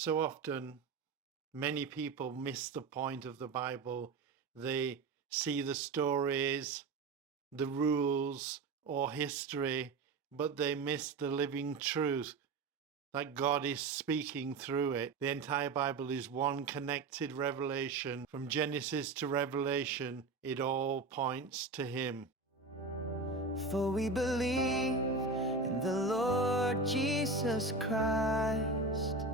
So often, many people miss the point of the Bible. They see the stories, the rules, or history, but they miss the living truth that God is speaking through it. The entire Bible is one connected revelation. From Genesis to Revelation, it all points to Him. For we believe in the Lord Jesus Christ.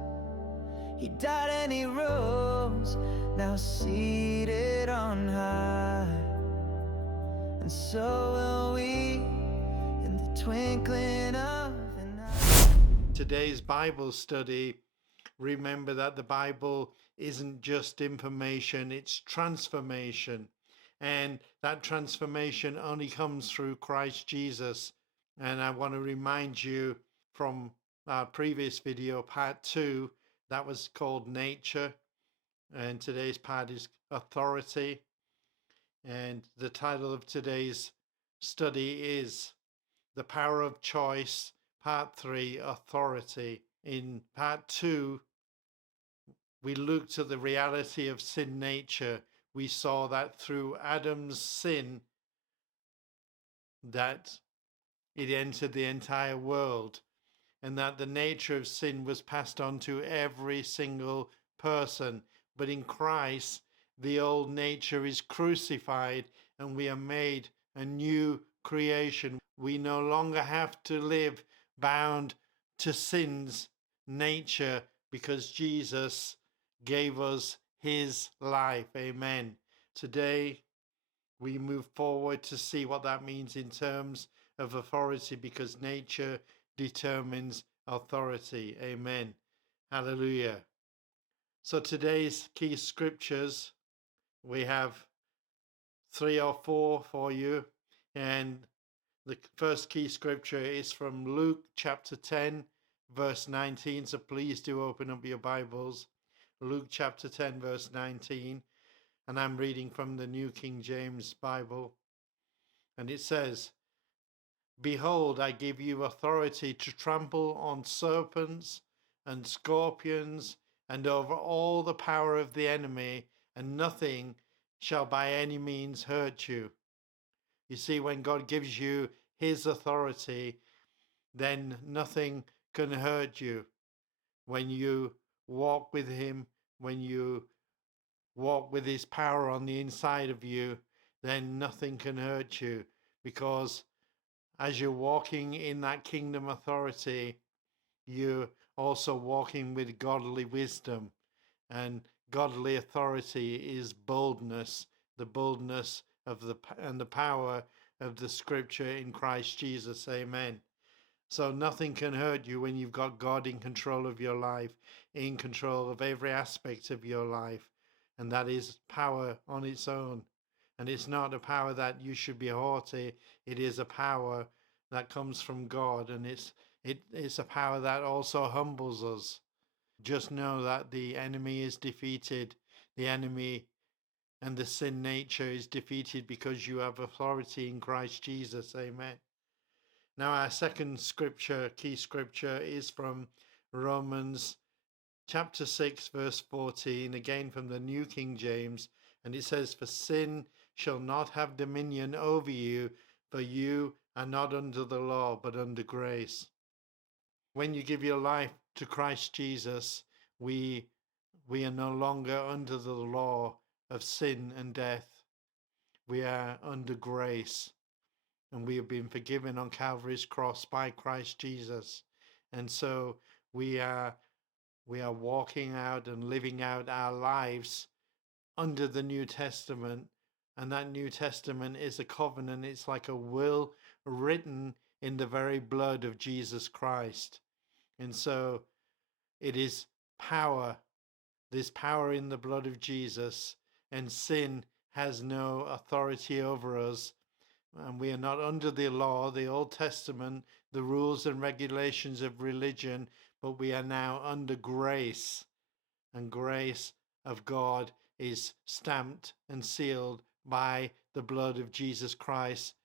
He died and He rose, now seated on high. And so will we in the twinkling of an eye. Today's Bible study, remember that the Bible isn't just information, it's transformation. And that transformation only comes through Christ Jesus. And I want to remind you from our previous video, part 2, that was called Nature. And today's part is Authority. And the title of today's study is The Power of Choice, part 3, Authority. In part 2, we looked at the reality of sin nature. We saw that through Adam's sin, that it entered the entire world, and that the nature of sin was passed on to every single person. But in Christ, the old nature is crucified, and we are made a new creation. We no longer have to live bound to sin's nature because Jesus gave us His life. Amen. Today, we move forward to see what that means in terms of authority, because nature determines authority. Amen. Hallelujah. So today's key scriptures, we have 3 or 4 for you. And the first key scripture is from Luke chapter 10, verse 19. So please do open up your Bibles. Luke chapter 10, verse 19. And I'm reading from the New King James Bible. And it says, "Behold, I give you authority to trample on serpents and scorpions and over all the power of the enemy, and nothing shall by any means hurt you." You see, when God gives you His authority, then nothing can hurt you. When you walk with Him, when you walk with His power on the inside of you, then nothing can hurt you, because as you're walking in that kingdom authority, you're also walking with godly wisdom. And godly authority is boldness, the boldness of the power of the scripture in Christ Jesus. Amen. So nothing can hurt you when you've got God in control of your life, in control of every aspect of your life. And that is power on its own. And it's not a power that you should be haughty. It is a power that comes from God, and it's a power that also humbles us. Just know that the enemy is defeated. The enemy and the sin nature is defeated because you have authority in Christ Jesus. Amen. Now our second scripture, key scripture, is from Romans chapter 6, verse 14, again from the New King James. And it says, "For sin shall not have dominion over you, for you are not under the law, but under grace." When you give your life to Christ Jesus, we are no longer under the law of sin and death. We are under grace, and we have been forgiven on Calvary's cross by Christ Jesus. And so we are walking out and living out our lives under the New Testament. And that New Testament is a covenant. It's like a will written in the very blood of Jesus Christ. And so it is power. There's power in the blood of Jesus, and sin has no authority over us. And we are not under the law, the Old Testament, the rules and regulations of religion, but we are now under grace. And grace of God is stamped and sealed by the blood of Jesus Christ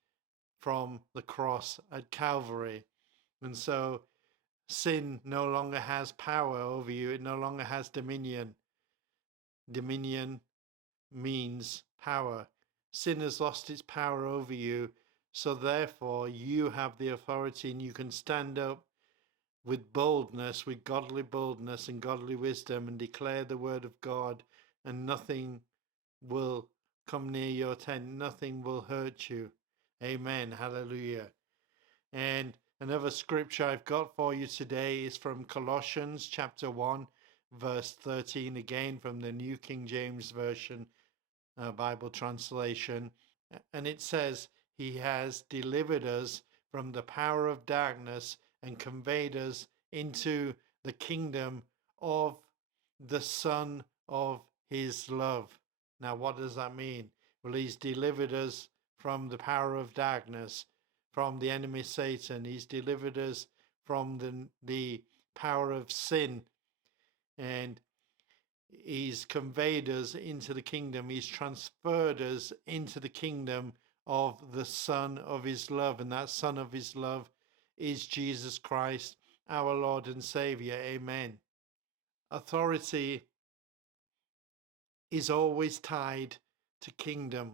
from the cross at Calvary. And so Sin no longer has power over you. It no longer has dominion. Dominion means power. Sin has lost its power over you. So therefore, you have the authority and you can stand up with boldness, with godly boldness and godly wisdom, and declare the word of God, and nothing will come near your tent. Nothing will hurt you. Amen. Hallelujah. And another scripture I've got for you today is from Colossians chapter 1, verse 13, again from the New King James Version Bible translation. And it says, He has delivered us from the power of darkness and conveyed us into the kingdom of the Son of His love. Now, what does that mean? Well, He's delivered us from the power of darkness, from the enemy Satan. He's delivered us from the power of sin, and He's conveyed us into the kingdom. He's transferred us into the kingdom of the Son of His love, and that Son of His love is Jesus Christ, our Lord and Savior. Amen. Authority is always tied to kingdom.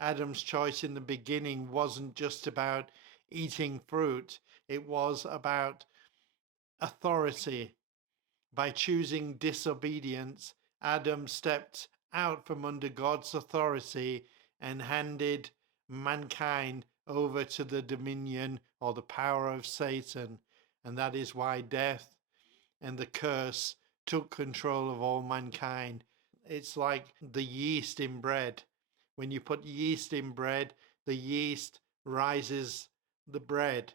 Adam's choice in the beginning wasn't just about eating fruit, it was about authority. By choosing disobedience, Adam stepped out from under God's authority and handed mankind over to the dominion or the power of Satan. And that is why death and the curse took control of all mankind. It's like the yeast in bread. When you put yeast in bread, the yeast rises the bread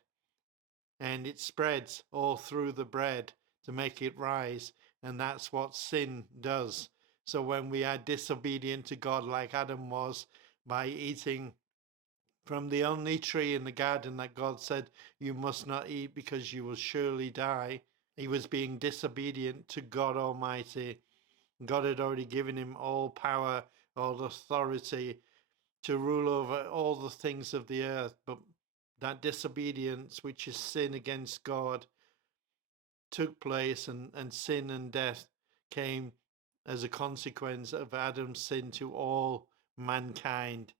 and it spreads all through the bread to make it rise. And that's what sin does. So when we are disobedient to God, like Adam was, by eating from the only tree in the garden that God said you must not eat because you will surely die, he was being disobedient to God Almighty. God had already given him all power, all authority to rule over all the things of the earth. But that disobedience, which is sin against God, took place, and sin and death came as a consequence of Adam's sin to all mankind.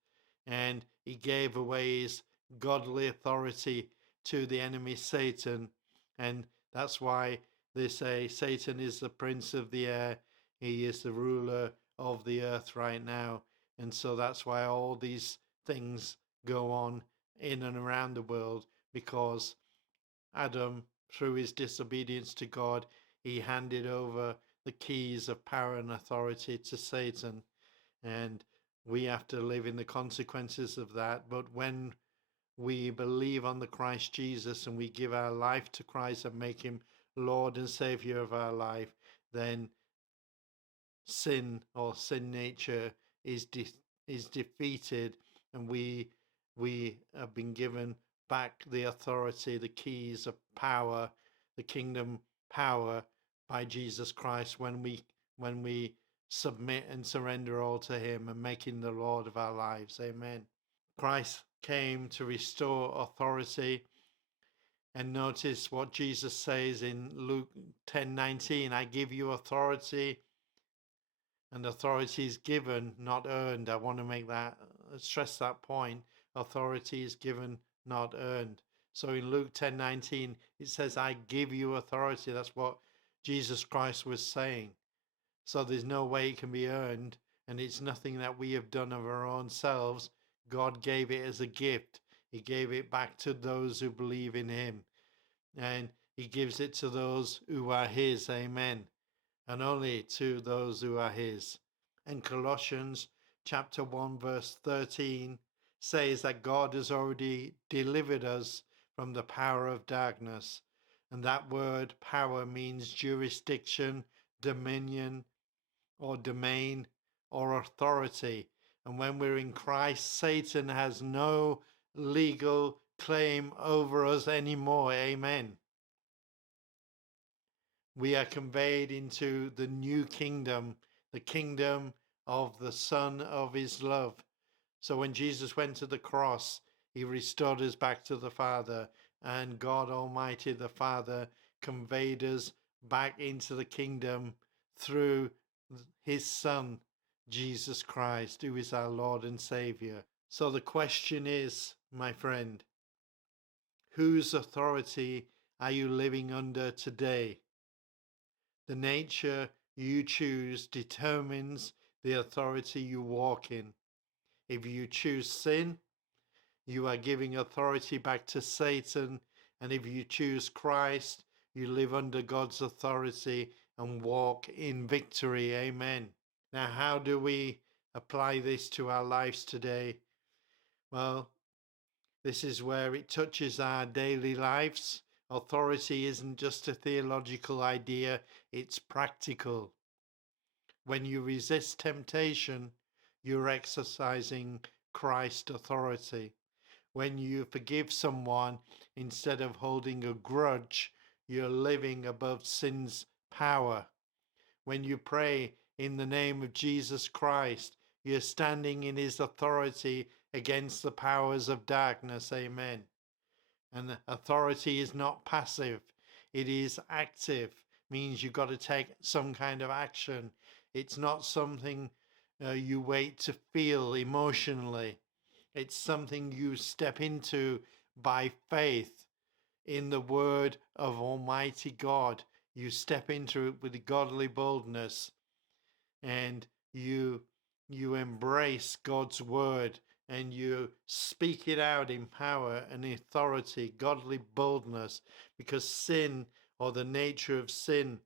And he gave away his godly authority to the enemy Satan. And that's why they say Satan is the prince of the air. He is the ruler of the earth right now. And so that's why all these things go on in and around the world, because Adam, through his disobedience to God, he handed over the keys of power and authority to Satan. And we have to live in the consequences of that. But when we believe on the Christ Jesus and we give our life to Christ and make him Lord and Savior of our life, then sin or sin nature is defeated, and we have been given back the authority, the keys of power, the kingdom power by Jesus Christ when we submit and surrender all to him and make him the Lord of our lives. Amen. Christ came to restore authority. And notice what Jesus says in Luke 10:19, I give you authority, and authority is given, not earned. I want to make that, stress that point. Authority is given, not earned. So in Luke 10:19, it says, I give you authority. That's what Jesus Christ was saying. So there's no way it can be earned, and it's nothing that we have done of our own selves. God gave it as a gift. He gave it back to those who believe in him, and he gives it to those who are his. Amen. And only to those who are his. And Colossians chapter 1 verse 13 says that God has already delivered us from the power of darkness. And that word power means jurisdiction, dominion, or domain, or authority. And when we're in Christ, Satan has no legal claim over us anymore. Amen. We are conveyed into the new kingdom, the kingdom of the Son of his love. So when Jesus went to the cross, he restored us back to the Father, and God Almighty, the Father, conveyed us back into the kingdom through his Son, Jesus Christ, who is our Lord and Savior. So the question is, my friend, whose authority are you living under today? The nature you choose determines the authority you walk in. If you choose sin, you are giving authority back to Satan. And if you choose Christ, you live under God's authority and walk in victory. Amen. Now, how do we apply this to our lives today? Well, this is where it touches our daily lives. Authority isn't just a theological idea, it's practical. When you resist temptation, you're exercising Christ's authority. When you forgive someone instead of holding a grudge, you're living above sin's power. When you pray in the name of Jesus Christ, you're standing in his authority against the powers of darkness. Amen. And authority is not passive, it is active. Means you've got to take some kind of action. It's not something you wait to feel emotionally. It's something you step into by faith in the word of Almighty God. You step into it with godly boldness, and you embrace God's word, and you speak it out in power and authority, godly boldness, because sin, or the nature of sin,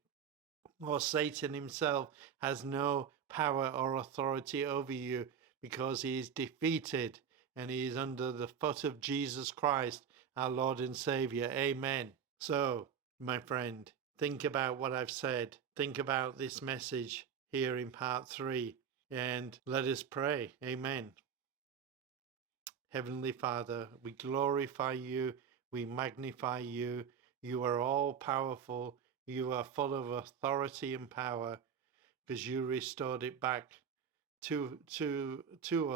or Satan himself, has no power or authority over you, because he is defeated and he is under the foot of Jesus Christ, our Lord and Savior. Amen. So, my friend, think about what I've said. Think about this message here in part 3, and let us pray. Amen. Heavenly Father, we glorify you, we magnify you. You are all powerful. You are full of authority and power, because you restored it back to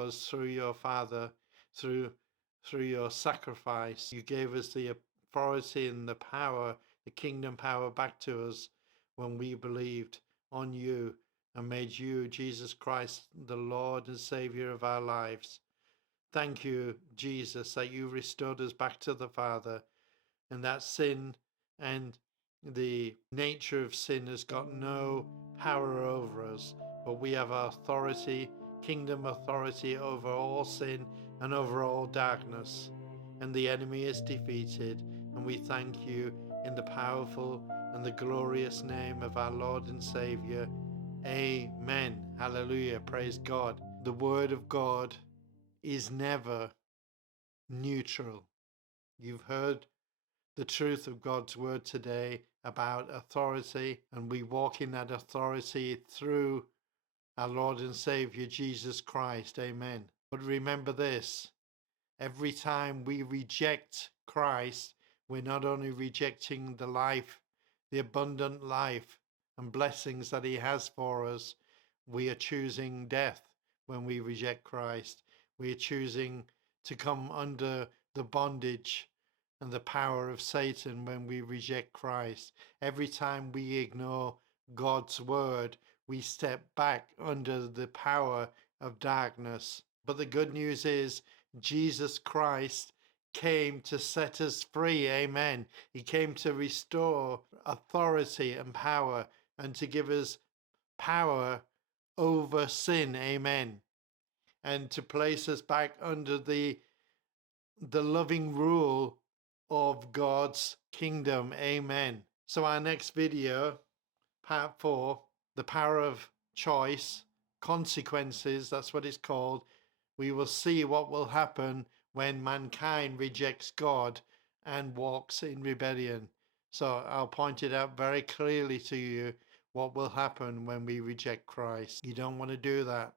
us through your Father, through your sacrifice. You gave us the authority and the power, the kingdom power, back to us when we believed on you and made you, Jesus Christ, the Lord and Savior of our lives. Thank you, Jesus, that you restored us back to the Father, and that sin and the nature of sin has got no power over us, but we have authority, kingdom authority, over all sin and over all darkness, and the enemy is defeated. And we thank you in the powerful and the glorious name of our Lord and Savior. Amen. Hallelujah. Praise God. The word of God is never neutral. You've heard the truth of God's word today about authority, and we walk in that authority through our Lord and Savior Jesus Christ. Amen. But remember this, every time we reject Christ, we're not only rejecting the life, the abundant life and blessings that he has for us, we are choosing death when we reject Christ. We are choosing to come under the bondage and the power of Satan when we reject Christ. Every time we ignore God's word, we step back under the power of darkness. But the good news is Jesus Christ came to set us free. Amen. He came to restore authority and power, and to give us power over sin. Amen. And to place us back under the loving rule of God's kingdom. Amen. So our next video, part 4, the power of choice, consequences, that's what it's called. We will see what will happen when mankind rejects God and walks in rebellion. So I'll point it out very clearly to you what will happen when we reject Christ. You don't want to do that.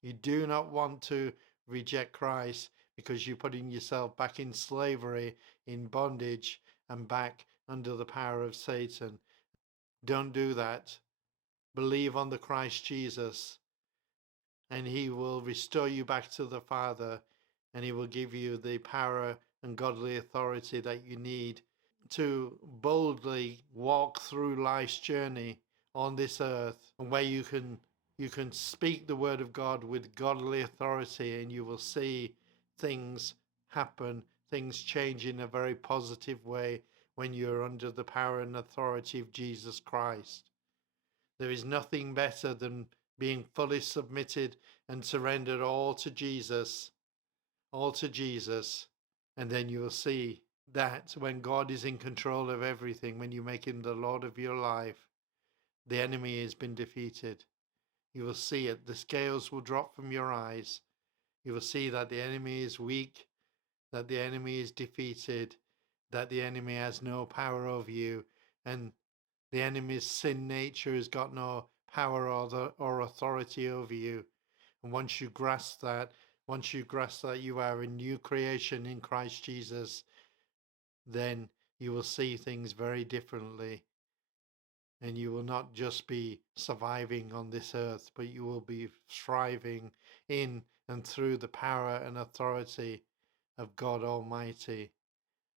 You do not want to reject Christ, because you're putting yourself back in slavery, in bondage, and back under the power of Satan. Don't do that. Believe on the Christ Jesus, and he will restore you back to the Father, and he will give you the power and godly authority that you need to boldly walk through life's journey on this earth, and where you can speak the word of God with godly authority, and you will see things happen, things change in a very positive way when you're under the power and authority of Jesus Christ. There is nothing better than being fully submitted and surrendered all to Jesus, and then you will see that when God is in control of everything, when you make him the Lord of your life, the enemy has been defeated. You will see it. The scales will drop from your eyes. You will see that the enemy is weak, that the enemy is defeated, that the enemy has no power over you, and the enemy's sin nature has got no power or authority over you. And once you grasp that you are a new creation in Christ Jesus, then you will see things very differently. And you will not just be surviving on this earth, but you will be thriving in and through the power and authority of God Almighty,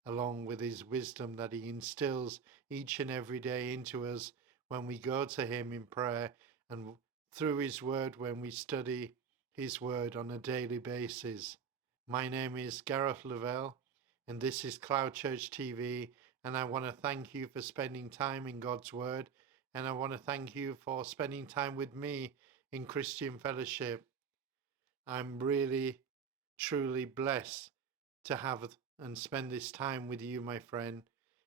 along with his wisdom that he instills each and every day into us when we go to him in prayer, and through his word when we study his word on a daily basis. My name is Gareth Lavell, and this is CloudChurch TV, and I want to thank you for spending time in God's word, and I want to thank you for spending time with me in Christian fellowship. I'm really, truly blessed to have and spend this time with you, my friend,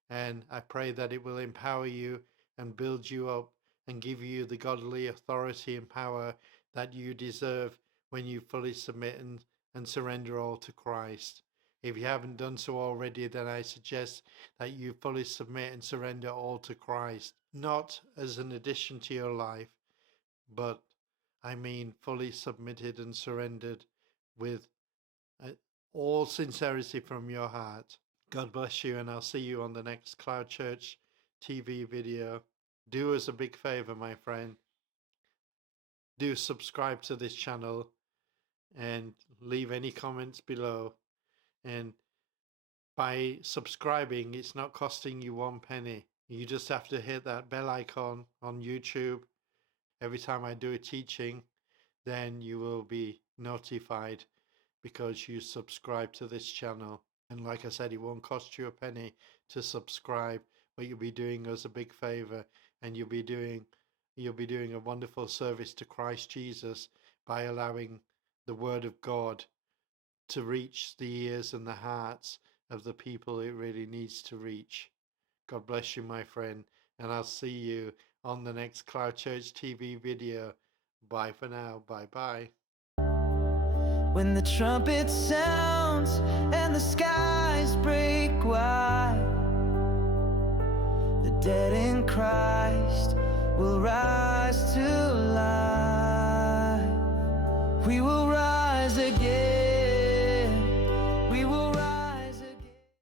and I pray that it will empower you and build you up and give you the godly authority and power that you deserve when you fully submit and surrender all to Christ. If you haven't done so already, then I suggest that you fully submit and surrender all to Christ, not as an addition to your life, but I mean fully submitted and surrendered with all sincerity from your heart. God bless you, and I'll see you on the next CloudChurch TV video. Do us a big favor, my friend. Do subscribe to this channel and leave any comments below. And by subscribing, it's not costing you 1 penny. You just have to hit that bell icon on YouTube. Every time I do a teaching, then you will be notified because you subscribe to this channel. And like I said, it won't cost you a penny to subscribe, but you'll be doing us a big favor, and you'll be doing a wonderful service to Christ Jesus by allowing the word of God to reach the ears and the hearts of the people it really needs to reach. God bless you, my friend, and I'll see you on the next CloudChurch TV video. Bye for now. Bye-bye. When the trumpet sounds and the skies break wide, the dead in Christ will rise to life. We will rise again.